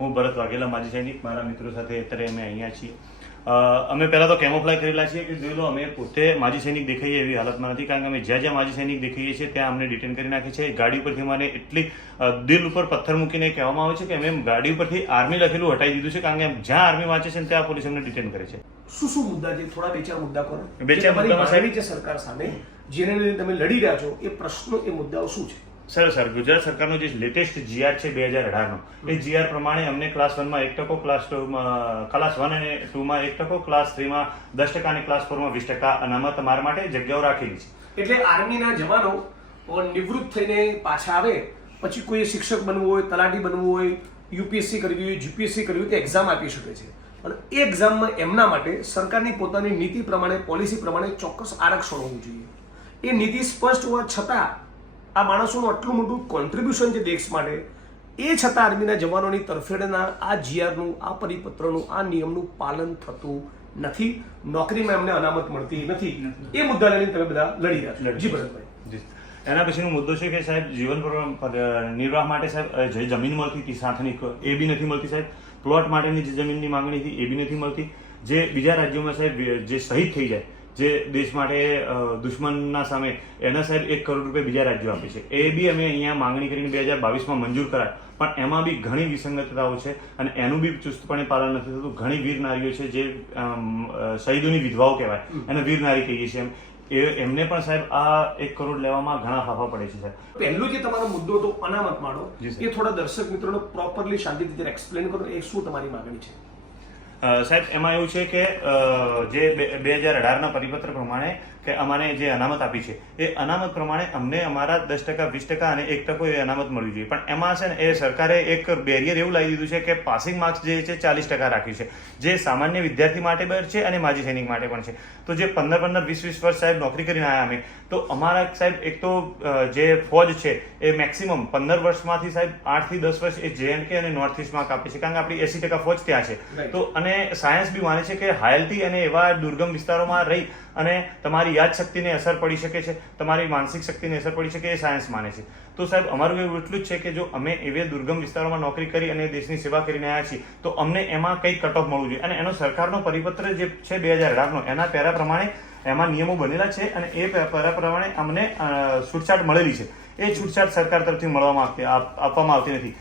હું ભરત વાઘેલા માજી સૈનિક મારા મિત્રો સાથે અત્યારે અમે અહીંયા છીએ. અમે પહેલાં તો કેમોફ્લાય કરેલા છીએ કે જોઈ લો અમે પોતે માજી સૈનિક દેખાઈએ એવી હાલતમાં નથી કારણ કે અમે જ્યાં જ્યાં માજી સૈનિક દેખાઈએ છીએ ત્યાં અમને ડિટેન કરી નાખે છે. ગાડી ઉપરથી અમારે એટલી દિલ ઉપર પથ્થર મૂકીને કહેવામાં આવે છે કે અમે ગાડી ઉપરથી આર્મી લખેલું હટાવી દીધું છે કારણ કે જ્યાં આર્મી વાંચે છે ત્યાં પોલીસ અમને ડિટેન કરે છે. શું શું મુદ્દા છે? થોડા બે ચાર મુદ્દા કરો. બે ચાર મુદ્દામાં સાહેબ- સરકાર સામે જેને તમે લડી રહ્યા છો એ પ્રશ્નો એ મુદ્દાઓ શું છે? સર સર ગુજરાત સરકારનો જે લેટેસ્ટ જીઆર છે બે હજાર અઢારનો એ જીઆર પ્રમાણે અમને ક્લાસ વનમાં એક ટકો ક્લાસ ટુમાં ક્લાસ વન અને ટુમાં એક ટકો ક્લાસ થ્રીમાં દસ ટકા અને ક્લાસ ફોરમાં વીસ ટકા અનામત અમારા માટે જગ્યાઓ રાખેલી છે. એટલે આર્મીના જવાનો નિવૃત્ત થઈને પાછા આવે પછી કોઈ શિક્ષક બનવું હોય તલાટી બનવું હોય યુપીએસસી કરવી હોય જીપીએસસી કરવી હોય તો એક્ઝામ આપી શકે છે. અને એ એક્ઝામમાં એમના માટે સરકારની પોતાની નીતિ પ્રમાણે પોલિસી પ્રમાણે ચોક્કસ આરક્ષણ હોવું જોઈએ. એ નીતિ સ્પષ્ટ હોવા છતાં આ માણસોનું આટલું મોટું કોન્ટ્રીબ્યુશન છે દેશ માટે એ છતાં આર્મીના જવાનોની તરફેણના આ જીઆરનું આ પરિપત્રનું આ નિયમનું પાલન થતું નથી. નોકરીમાં એમને અનામત મળતી નથી. એ મુદ્દા લઈને તમે બધા લડી રહ્યા છો. જી ભરતભાઈ. એના પછીનો મુદ્દો છે કે સાહેબ જીવન નિર્વાહ માટે સાહેબ જે જમીન મળતી હતી સાથની એ બી નથી મળતી સાહેબ. પ્લોટ માટેની જે જમીનની માંગણી હતી એ બી નથી મળતી. જે બીજા રાજ્યોમાં સાહેબ જે શહીદ થઈ જાય જે દેશ માટે દુશ્મનના સામે એના સાહેબ એક કરોડ રૂપિયા બીજા રાજ્યો આપે છે. એ બી અમે અહીંયા માંગણી કરીને બે હજાર બાવીસમાં મંજૂર કરાય. પણ એમાં બી ઘણી વિસંગતતાઓ છે અને એનું બી ચુસ્તપણે પાલન નથી થતું. ઘણી વીર નારીઓ છે જે શહીદોની વિધવાઓ કહેવાય. એને વીર નારી કહીએ છીએ એમ. એ એમને પણ સાહેબ આ એક કરોડ લેવામાં ઘણા ફાફા પડે છે સાહેબ. પહેલું જે તમારો મુદ્દો હતો અનામત માળો એ થોડા દર્શક મિત્રોને પ્રોપરલી શાંતિથી એક્સપ્લેન કરો. એ શું તમારી માંગણી છે? સાહેબ એમાં એવું છે કે જે બે હજાર અઢારના પરિપત્ર પ્રમાણે કે અમારે જે અનામત આપી છે એ અનામત પ્રમાણે અમને અમારા દસ ટકા વીસ ટકા અને એક ટકો એ અનામત મળવી જોઈએ. પણ એમાં છે ને એ સરકારે એક બેરિયર એવું લાવી દીધું છે કે પાસિંગ માર્ક્સ જે છે ચાલીસ ટકા રાખ્યું છે. જે સામાન્ય વિદ્યાર્થી માટે પણ છે અને માજી સૈનિક માટે પણ છે. તો જે પંદર પંદર વીસ વીસ વર્ષ સાહેબ નોકરી કરીને આવ્યા અમે તો અમારા સાહેબ એક તો જે ફોજ છે એ મેક્સિમમ પંદર વર્ષમાંથી સાહેબ આઠથી દસ વર્ષ એ જે એન્ડ કે અને નોર્થ ઇસ્ટમાં કાપે છે. કારણ કે આપણી એસી ટકા ફોજ ત્યાં છે. તો અને સાયન્સ બી માને છે કે હાયલથી અને એવા દુર્ગમ વિસ્તારોમાં રહી અને તમારી યાદશક્તિને અસર પડી શકે છે, તમારી માનસિક શક્તિને અસર પડી શકે, એ સાયન્સ માને છે. તો સાહેબ, અમારું એવું એટલું જ છે કે જો અમે એવે દુર્ગમ વિસ્તારોમાં નોકરી કરી અને દેશની સેવા કરીને આવ્યા છીએ, તો અમને એમાં કંઈક કટ મળવું જોઈએ. અને એનો સરકારનો પરિપત્ર જે છે બે હજાર અઢારનો, એના પેરા પ્રમાણે એમાં નિયમો બનેલા છે અને એ પેરા પ્રમાણે અમને છૂટછાટ મળેલી છે. એ છૂટછાટ સરકાર તરફથી મળવામાં આપવામાં આવતી નથી.